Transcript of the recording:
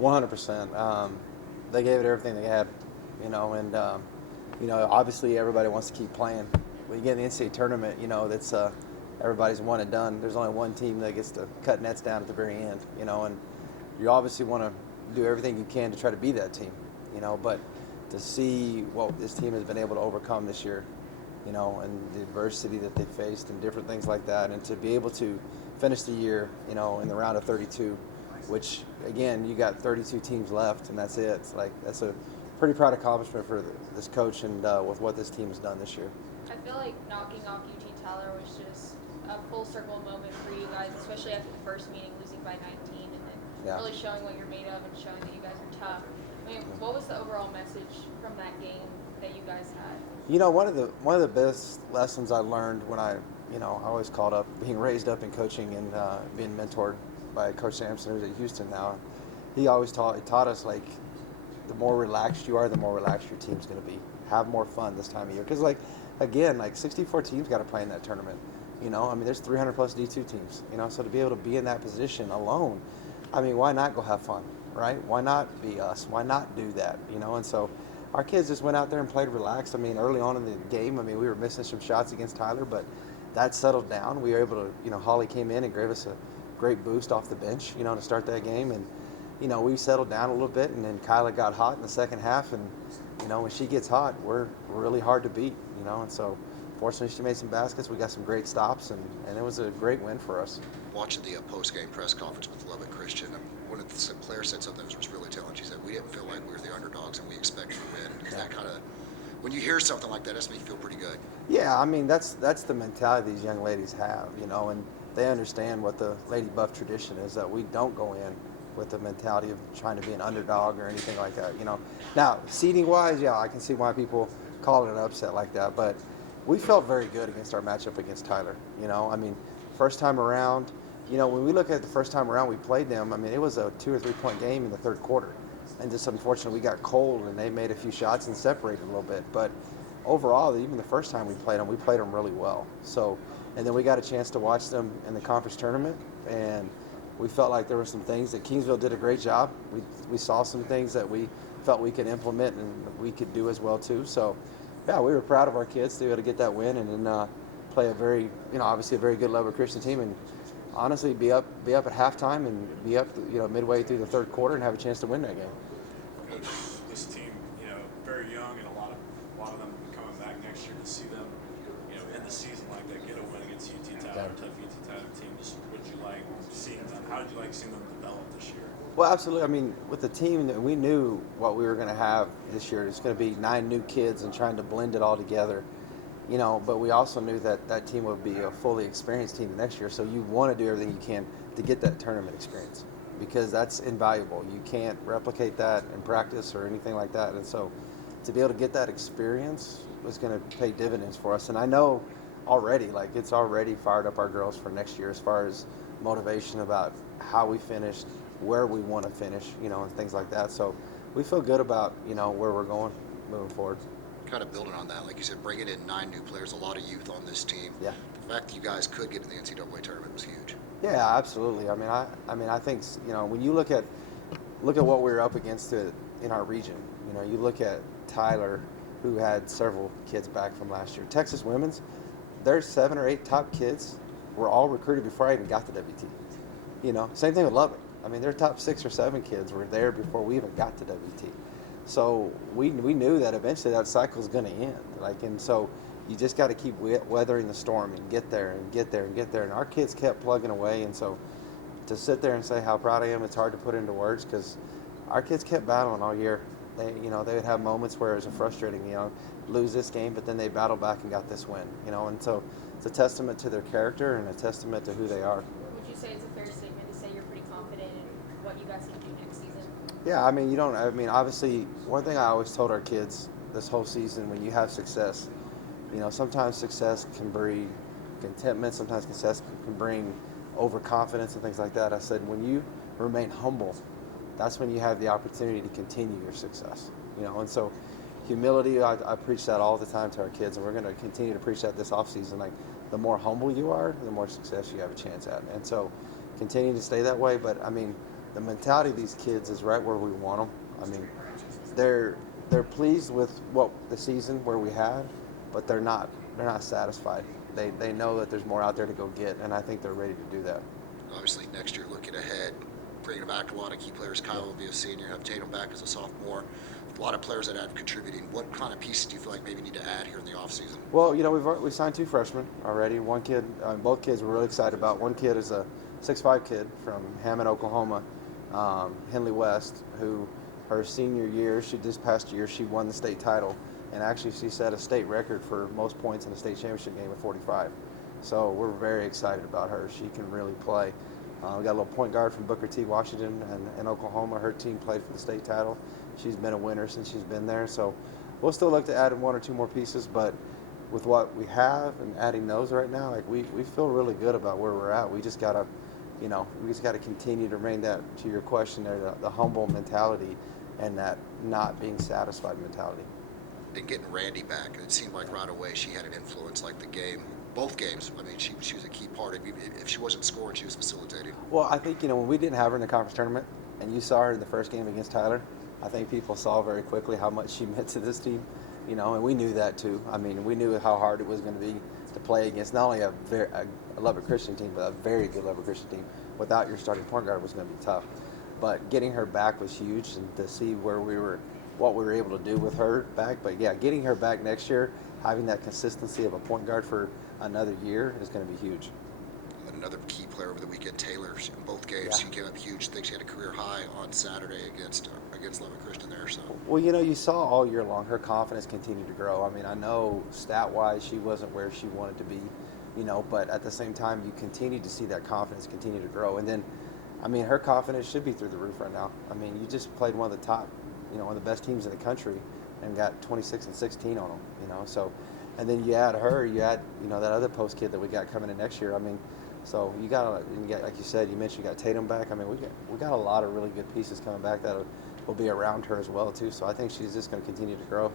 100%. They gave it everything they had, and obviously everybody wants to keep playing. When you get in the NCAA tournament, that's everybody's one and done. There's only one team that gets to cut nets down at the very end, and you obviously want to do everything you can to try to be that team, but to see what this team has been able to overcome this year, and the adversity that they faced and different things like that, and to be able to finish the year, in the round of 32, which again, you got 32 teams left, and that's it. It's like that's a pretty proud accomplishment for this coach and with what this team has done this year. I feel like knocking off UT Tyler was just a full circle moment for you guys, especially after the first meeting, losing by 19, and then really showing what you're made of and showing that you guys are tough. I mean, what was the overall message from that game that you guys had? One of the best lessons I learned when I always called up being raised up in coaching and being mentored by Coach Sampson, who's at Houston now. He always taught us, like, the more relaxed you are, the more relaxed your team's going to be. Have more fun this time of year, because again, 64 teams got to play in that tournament. There's 300 plus D2 teams. So to be able to be in that position alone, why not go have fun, right? Why not be us? Why not do that? And so our kids just went out there and played relaxed. Early on in the game, we were missing some shots against Tyler, but that settled down. We were able to, Holly came in and gave us a great boost off the bench, to start that game. And, we settled down a little bit, and then Kyla got hot in the second half. And, when she gets hot, we're really hard to beat, and so fortunately she made some baskets. We got some great stops, and it was a great win for us. Watching the post-game press conference with Lubbock Christian, one of the Sinclair said something that was really telling. She said, we didn't feel like we were the underdogs and we expected to win. That kind of, when you hear something like that, that's make you feel pretty good. Yeah, that's the mentality these young ladies have, and they understand what the Lady Buff tradition is, that we don't go in with the mentality of trying to be an underdog or anything like that, Now, seeding-wise, yeah, I can see why people call it an upset like that, but we felt very good against our matchup against Tyler, First time around, when we look at the first time around we played them, it was a 2 or 3 point game in the third quarter. And just unfortunately, we got cold and they made a few shots and separated a little bit. But overall, even the first time we played them really well. So, and then we got a chance to watch them in the conference tournament, and we felt like there were some things that Kingsville did a great job. We saw some things that we felt we could implement and we could do as well too. So, yeah, we were proud of our kids to be able to get that win and then play a very, obviously a very good Lubbock Christian team, and honestly be up at halftime and be up, midway through the third quarter and have a chance to win that game. This team, very young, and a lot of them coming back next year. To see them, end the season like that, get a win against UT Tyler, tough UT Tyler team. Just what you like seeing them? How did you like seeing them develop this year? Well, absolutely. With the team, we knew what we were going to have this year. It's going to be 9 new kids and trying to blend it all together. But we also knew that that team would be a fully experienced team next year. So you want to do everything you can to get that tournament experience, because that's invaluable. You can't replicate that in practice or anything like that. And so to be able to get that experience was going to pay dividends for us. And I know already, it's already fired up our girls for next year as far as motivation about how we finished, where we want to finish, and things like that. So we feel good about, where we're going moving forward. Kind of building on that, like you said, bringing in 9 new players, a lot of youth on this team. Yeah. The fact that you guys could get to the NCAA tournament was huge. Yeah, absolutely. I think, when you look at what we're up against in our region, you look at Tyler, who had several kids back from last year. Texas women's, their 7 or 8 top kids were all recruited before I even got to WT. Same thing with Lubbock. Their top 6 or 7 kids were there before we even got to WT. So we knew that eventually that cycle is going to end. And so you just got to keep weathering the storm and get there and get there and get there. And our kids kept plugging away. And so to sit there and say how proud I am, it's hard to put into words, because our kids kept battling all year. They would have moments where it was frustrating, lose this game, but then they battled back and got this win, And so it's a testament to their character and a testament to who they are. Would you say it's a fair statement to say you're pretty confident in what you guys can do next season? Yeah, obviously, one thing I always told our kids this whole season, when you have success, sometimes success can bring contentment, sometimes success can bring overconfidence and things like that. I said, when you remain humble, that's when you have the opportunity to continue your success, and so humility, I preach that all the time to our kids, and we're going to continue to preach that this offseason. The more humble you are, the more success you have a chance at. And so continue to stay that way. But the mentality of these kids is right where we want them. I mean, they're pleased with what the season where we had, but they're not satisfied. They know that there's more out there to go get, and I think they're ready to do that. Obviously, next year, looking ahead, bringing back a lot of key players. Kyle will be a senior. Have Tatum back as a sophomore. A lot of players that have contributing. What kind of pieces do you feel like maybe need to add here in the offseason? Well, we signed 2 freshmen already. One kid, both kids we're really excited about. One kid is a 6'5" kid from Hammond, Oklahoma, Henley West, who her senior year, this past year, she won the state title, and actually she set a state record for most points in a state championship game at 45. So we're very excited about her. She can really play. We got a little point guard from Booker T. Washington and Oklahoma. Her team played for the state title. She's been a winner since she's been there. So we'll still look to add 1 or 2 more pieces, but with what we have and adding those right now, like we feel really good about where we're at. We just gotta, continue to bring that, to your question there, the humble mentality and that not being satisfied mentality. And getting Randy back, it seemed like right away she had an influence, like the game. Both games, I mean, she was a key part of it. If she wasn't scoring, she was facilitating. Well, I think, when we didn't have her in the conference tournament and you saw her in the first game against Tyler, I think people saw very quickly how much she meant to this team, and we knew that too. I mean, we knew how hard it was going to be to play against not only a Lubbock Christian team, but a very good Lubbock Christian team. Without your starting point guard was going to be tough. But getting her back was huge, and to see what we were able to do with her back. But yeah, getting her back next year, having that consistency of a point guard for another year is going to be huge. Another key player over the weekend, Taylor, in both games, she came up huge. I think she had a career high on Saturday against Lubbock Christian there. So. Well, you saw all year long her confidence continued to grow. I mean, I know stat-wise she wasn't where she wanted to be, but at the same time you continue to see that confidence continue to grow. And then, I mean, her confidence should be through the roof right now. I mean, you just played one of the top, one of the best teams in the country and got 26 and 16 on them, So, and then you add her, that other post kid that we got coming in next year. I mean, so you got, like you said, you mentioned you got Tatum back. I mean, we got a lot of really good pieces coming back that will be around her as well too. So I think she's just going to continue to grow.